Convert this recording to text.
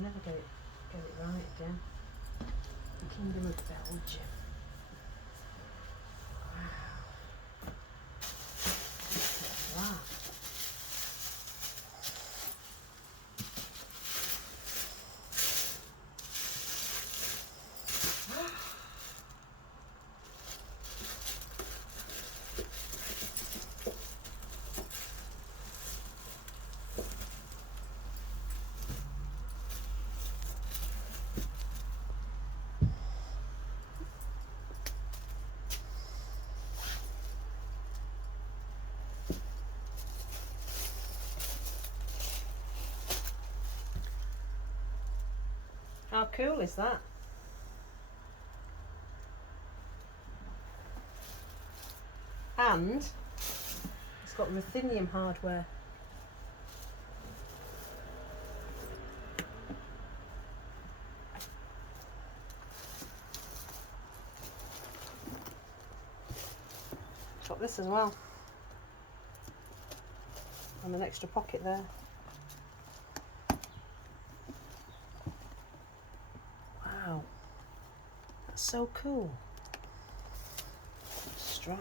Never get it right again. The Kingdom of Belgium. Wow. Wow. How cool is that? And it's got ruthenium hardware. It's got this as well. And an extra pocket there. Wow. That's so cool. Strap.